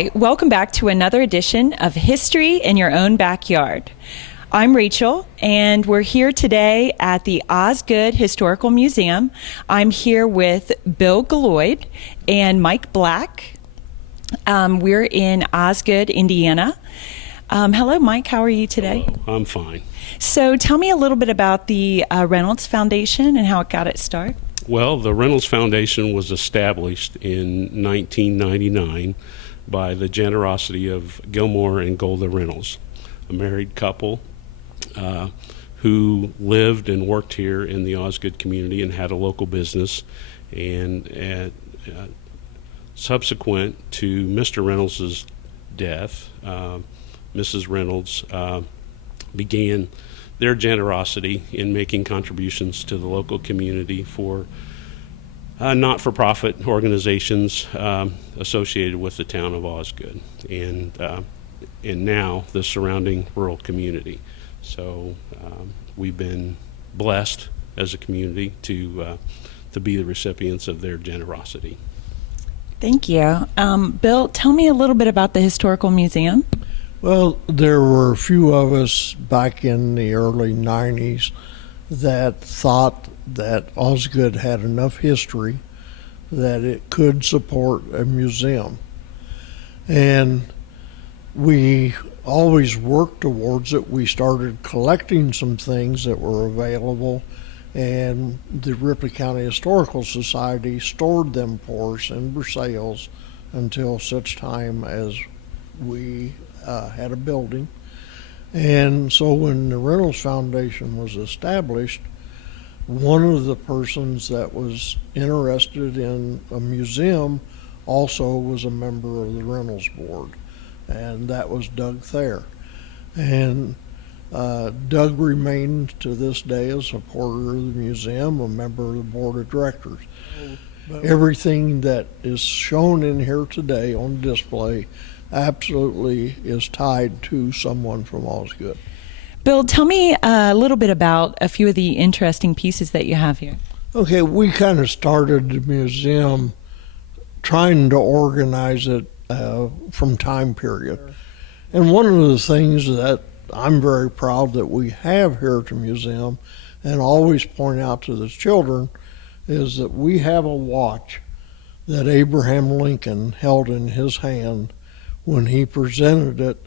Hi, welcome back to another edition of History in Your Own Backyard. I'm Rachel, and we're here today at the Osgood Historical Museum. I'm here with Bill Galloyd and Mike Black. We're in Osgood, Indiana. Hello, Mike. How are you today? Hello. I'm fine. So tell me a little bit about the Reynolds Foundation and how it got its start. Well, the Reynolds Foundation was established in 1999 by the generosity of Gilmore and Golda Reynolds, a married couple who lived and worked here in the Osgood community and had a local business. And subsequent to Mr. Reynolds' death, Mrs. Reynolds began their generosity in making contributions to the local community for not-for-profit organizations associated with the town of Osgood and now the surrounding rural community. So we've been blessed as a community to be the recipients of their generosity. Thank you. Bill, tell me a little bit about the Historical Museum. Well, there were a few of us back in the early 90s that thought that Osgood had enough history that it could support a museum. And we always worked towards it. We started collecting some things that were available, and the Ripley County Historical Society stored them for us in Versailles until such time as we had a building. And so when the Reynolds Foundation was established, one of the persons that was interested in a museum also was a member of the Reynolds board, and that was Doug Thayer. And Doug remained to this day a supporter of the museum, a member of the board of directors. But everything that is shown in here today on display absolutely is tied to someone from Osgood. Bill, tell me a little bit about a few of the interesting pieces that you have here. Okay, we kind of started the museum trying to organize it from time period. And one of the things that I'm very proud that we have here at the museum and always point out to the children is that we have a watch that Abraham Lincoln held in his hand when he presented it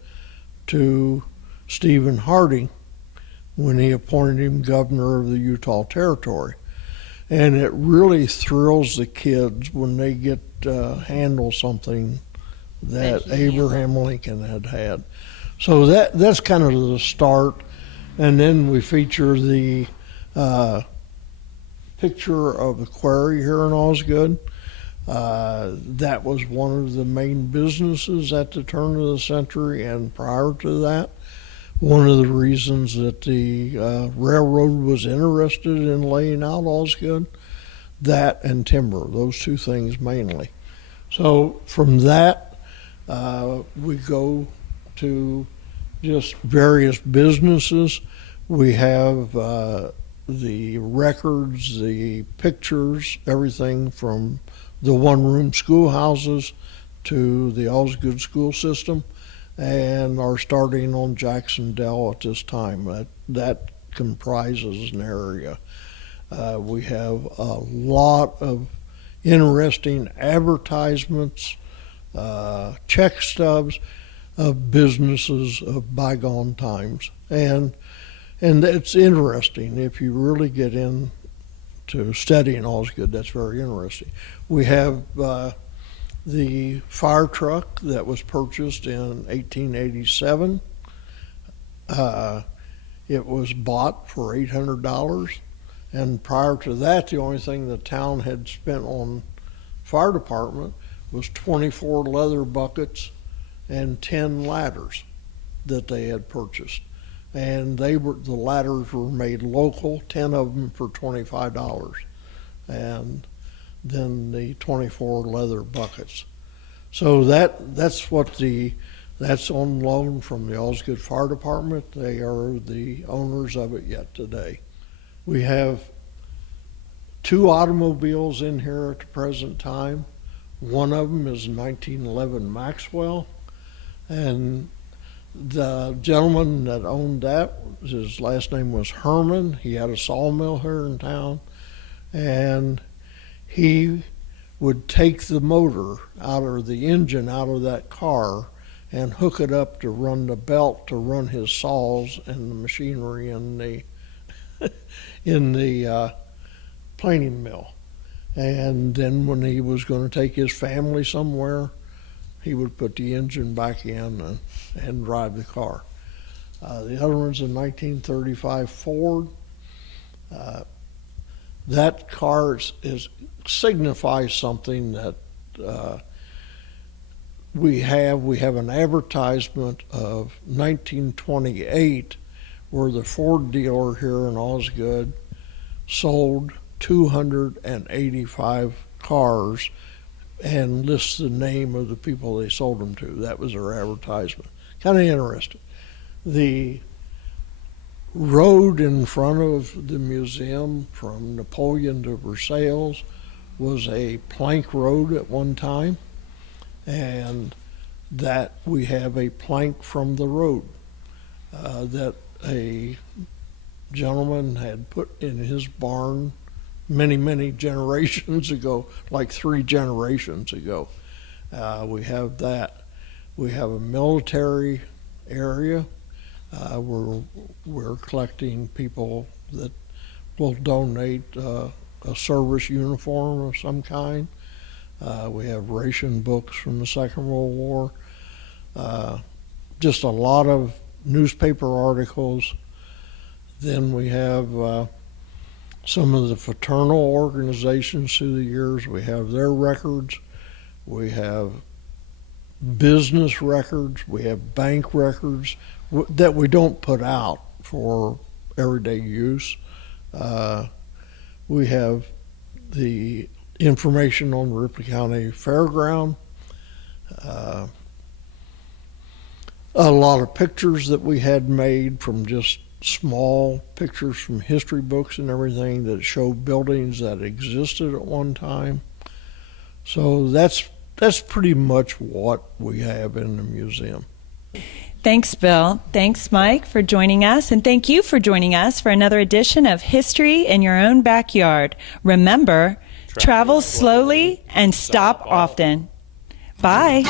to Stephen Harding when he appointed him governor of the Utah Territory. And it really thrills the kids when they get to handle something that Abraham Lincoln had. So that's kind of the start. And then we feature the picture of the quarry here in Osgood. That was one of the main businesses at the turn of the century, and prior to that, one of the reasons that the railroad was interested in laying out Osgood, that and timber, those two things mainly. So from that, we go to just various businesses. We have the records, the pictures, everything from the one-room schoolhouses to the Osgood school system, and are starting on Jackson Dell at this time. That comprises an area. We have a lot of interesting advertisements, check stubs of businesses of bygone times. And it's interesting. If you really get into studying Osgood, that's very interesting. We have the fire truck that was purchased in 1887. It was bought for $800, and prior to that, the only thing the town had spent on fire department was 24 leather buckets and 10 ladders that they had purchased. And the ladders were made local, 10 of them for $25. And then the 24 leather buckets. So that's on loan from the Osgood Fire Department. They are the owners of it yet today. We have 2 automobiles in here at the present time. One of them is 1911 Maxwell, and the gentleman that owned that, his last name was Herman. He had a sawmill here in town, and he would take the motor out of the engine out of that car and hook it up to run the belt to run his saws and the machinery in the planing mill. And then when he was going to take his family somewhere, he would put the engine back in and drive the car. The other one's a 1935 Ford. That car signifies something that we have an advertisement of 1928 where the Ford dealer here in Osgood sold 285 cars and lists the name of the people they sold them to. That was their advertisement. Kind of interesting. The road in front of the museum from Napoleon to Versailles was a plank road at one time, and that we have a plank from the road that a gentleman had put in his barn many generations ago, like 3 generations ago. We have that. We have a military area where we're collecting people that will donate a service uniform of some kind. We have ration books from the Second World War. Just a lot of newspaper articles. Then we have some of the fraternal organizations through the years. We have their records. We have business records. We have bank records that we don't put out for everyday use. We have the information on the Ripley County Fairground. A lot of pictures that we had made from just small pictures from history books and everything that show buildings that existed at one time. So that's pretty much what we have in the museum. Thanks, Bill. Thanks, Mike, for joining us. And thank you for joining us for another edition of History in Your Own Backyard. Remember, travel slowly and stop often. Bye.